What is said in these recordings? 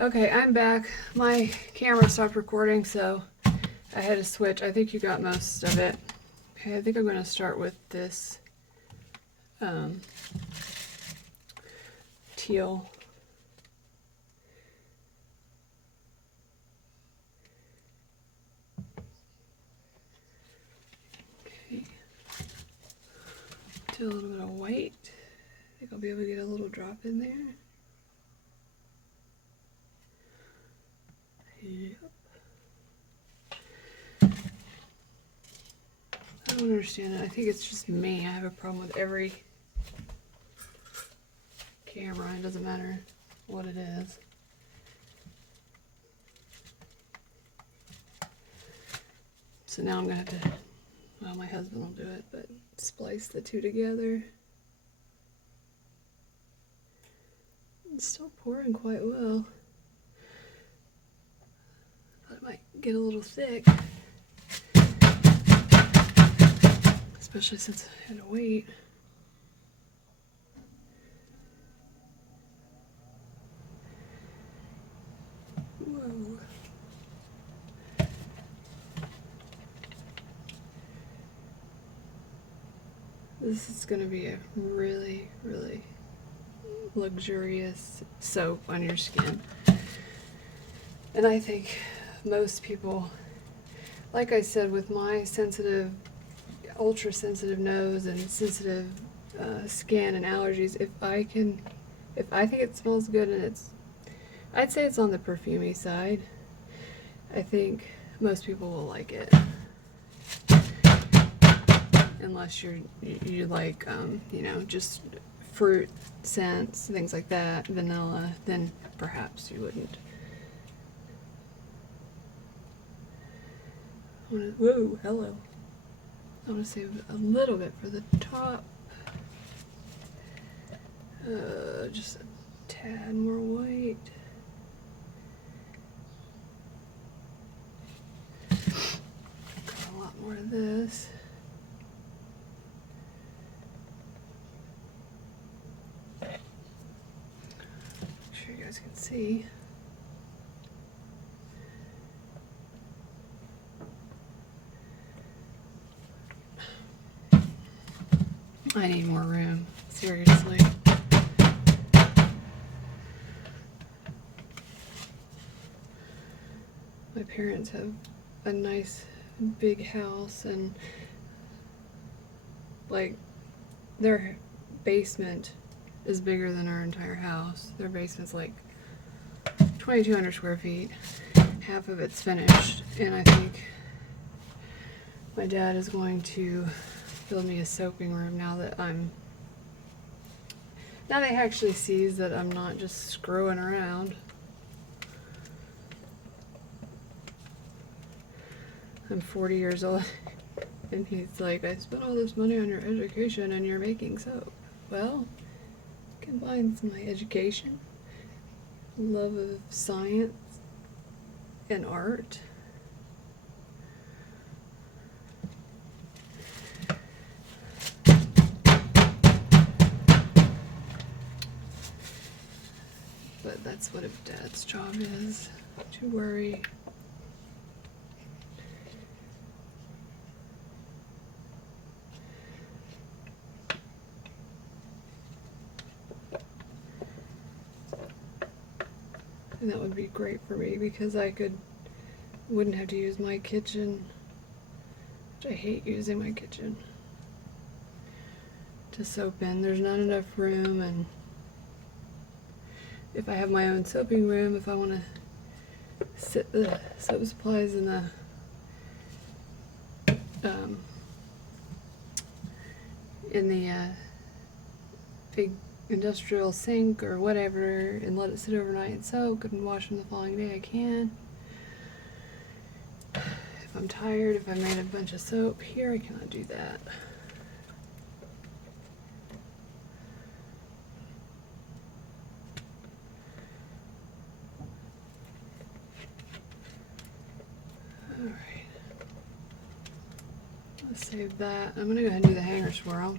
Okay, I'm back. My camera stopped recording, so I had to switch. I think you got most of it. Okay, I think I'm going to start with this teal. Okay. Do a little bit of white. I think I'll be able to get a little drop in there. Yep. I don't understand it. I think it's just me. I have a problem with every camera. It doesn't matter what it is. So now I'm going to have to, well, my husband will do it, but splice the two together. It's still pouring quite well. Thought it might get a little thick. Especially since I had to wait. Whoa. This is going to be a really, really luxurious soap on your skin. And I think most people, like I said, with my sensitive, ultra sensitive nose and sensitive skin and allergies, if I think it smells good and I'd say it's on the perfumey side, I think most people will like it. Unless you like, you know, just fruit scents, things like that, vanilla, then perhaps you wouldn't. Whoa, hello. I want to save a little bit for the top. Just a tad more white. Got a lot more of this. Make sure you guys can see. I need more room, seriously. My parents have a nice big house, and like their basement is bigger than our entire house. Their basement's like 2,200 square feet. Half of it's finished, and I think my dad is going to build me a soaping room now that he actually sees that I'm not just screwing around. I'm 40 years old, and he's like, I spent all this money on your education and you're making soap. Well, combines my education, love of science, and art. But that's what a dad's job is, to worry. And that would be great for me because I wouldn't have to use my kitchen, which I hate using my kitchen, to soap in. There's not enough room, and if I have my own soaping room, if I want to sit the soap supplies in the big industrial sink or whatever, and let it sit overnight and soak and wash them the following day, I can. If I'm tired, if I made a bunch of soap here, I cannot do that. Alright. Let's save that. I'm going to go ahead and do the hanger swirl.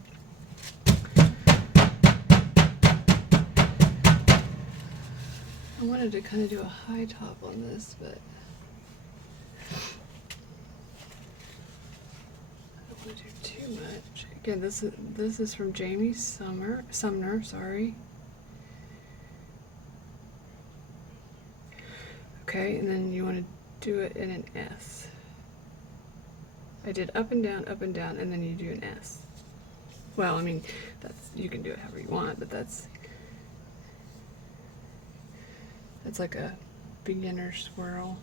I wanted to kind of do a high top on this, but I don't want to do too much. Again, this is from Jamie Sumner, sorry. Okay, and then you want to do it in an S. I did up and down, and then you do an S. Well, I mean, you can do it however you want, but that's like a beginner swirl.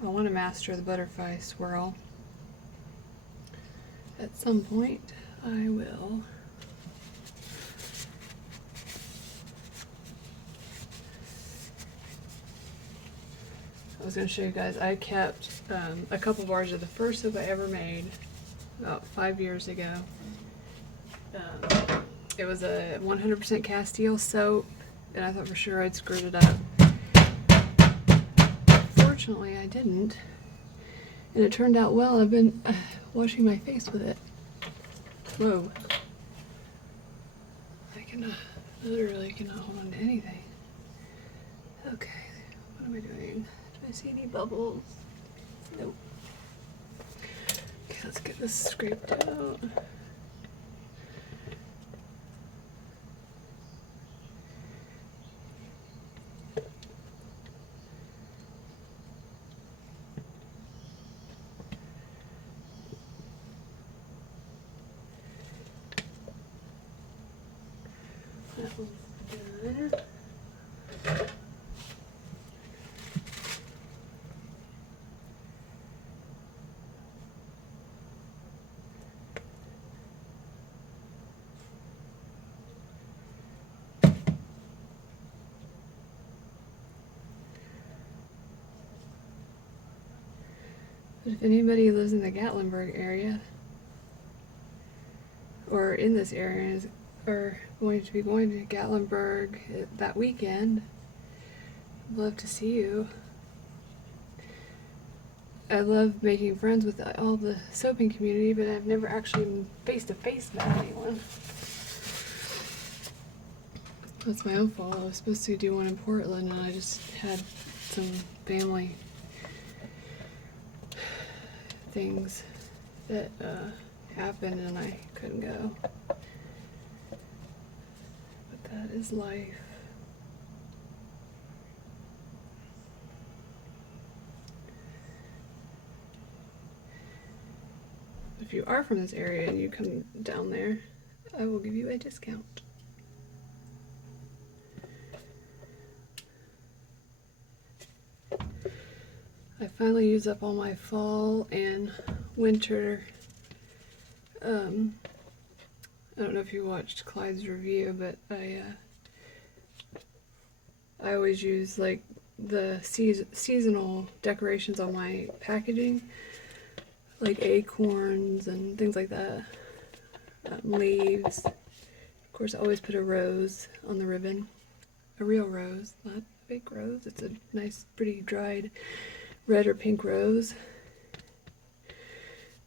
I want to master the butterfly swirl. At some point, I will. I was going to show you guys, I kept a couple bars of the first soap I ever made about 5 years ago. It was a 100% Castile soap, and I thought for sure I'd screwed it up. Fortunately, I didn't, and it turned out well. I've been washing my face with it. Whoa. Literally cannot hold on to anything. Okay, what am I doing? Do I see any bubbles? Nope. Okay, let's get this scraped out. That one's done. But if anybody lives in the Gatlinburg area, or in this area, or going to be going to Gatlinburg that weekend, I'd love to see you. I love making friends with all the soaping community, but I've never actually face-to-face met anyone. That's my own fault. I was supposed to do one in Portland, and I just had some family things that happened, and I couldn't go. But that is life. If you are from this area and you come down there, I will give you a discount. I finally used up all my fall and winter. I don't know if you watched Clyde's review, but I always use like the seasonal decorations on my packaging, like acorns and things like that, leaves. Of course, I always put a rose on the ribbon, a real rose, not a fake rose. It's a nice, pretty dried red or pink rose.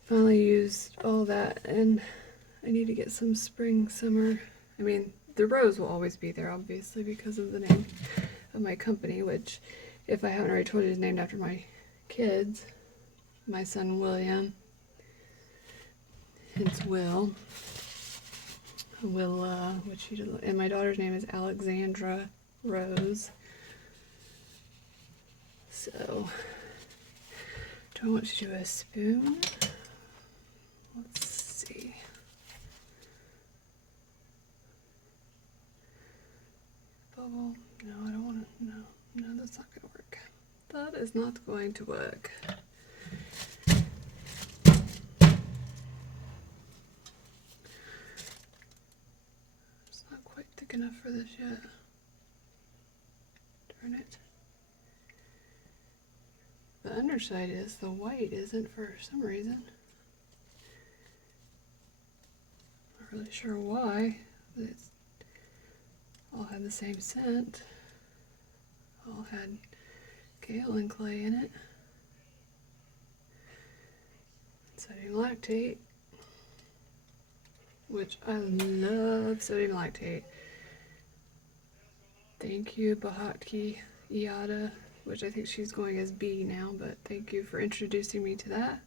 Finally used all that, and I need to get some spring, summer. I mean, the rose will always be there, obviously, because of the name of my company, which, if I haven't already told you, is named after my kids. My son William, hence Will, Willa, and my daughter's name is Alexandra Rose. So, do I want to do a spoon? Let's see. Bubble? No, I don't want to. No, that's not going to work. That is not going to work. It's not quite thick enough for this yet. Darn it. The underside is, the white isn't for some reason. Not really sure why, but it's all had the same scent. All had kaolin clay in it. Sodium lactate, which I love sodium lactate. Thank you, Bahatki. Yada, which I think she's going as B now, but thank you for introducing me to that.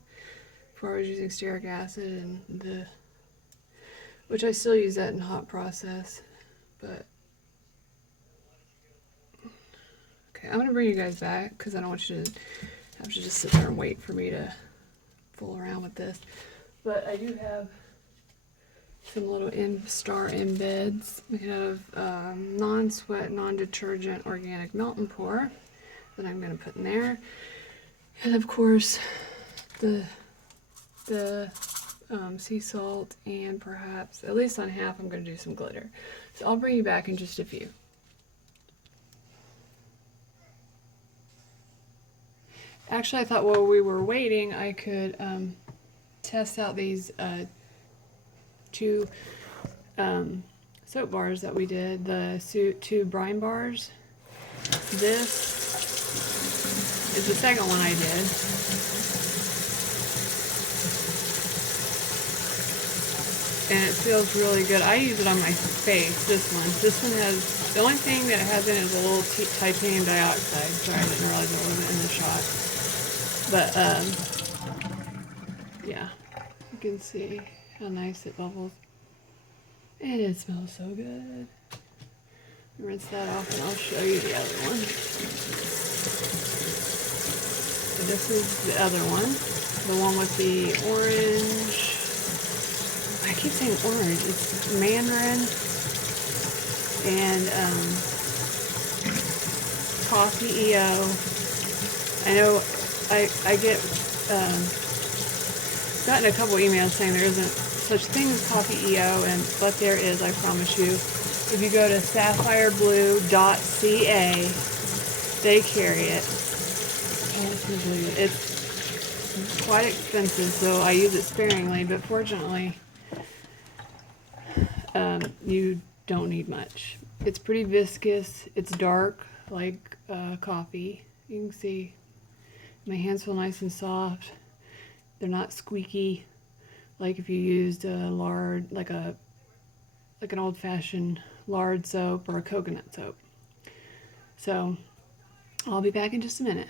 Before I was using stearic acid and which I still use that in hot process, but okay, I'm gonna bring you guys back because I don't want you to have to just sit there and wait for me to fool around with this. But I do have some little star embeds made out of non-sweat, non-detergent organic melt and pour that I'm going to put in there, and of course the sea salt, and perhaps at least on half I'm going to do some glitter. So I'll bring you back in just a few. Actually, I thought while we were waiting I could test out these two soap bars that we did, the two brine bars. This is the second one I did. And it feels really good. I use it on my face, this one. This one has, the only thing that it has in it is a little titanium dioxide. Sorry, I didn't realize it wasn't in the shot. But, yeah, you can see how nice it bubbles. And it smells so good. Rinse that off and I'll show you the other one. So this is the other one. The one with the orange. I keep saying orange. It's mandarin and coffee EO. I know I get gotten a couple emails saying there isn't such thing as coffee EO, but there is, I promise you. If you go to sapphireblue.ca, they carry it. Oh, it smells really good. It's quite expensive, so I use it sparingly, but fortunately, you don't need much. It's pretty viscous. It's dark, like coffee. You can see my hands feel nice and soft. They're not squeaky, like if you used a lard, like an old-fashioned lard soap or a coconut soap. So I'll be back in just a minute.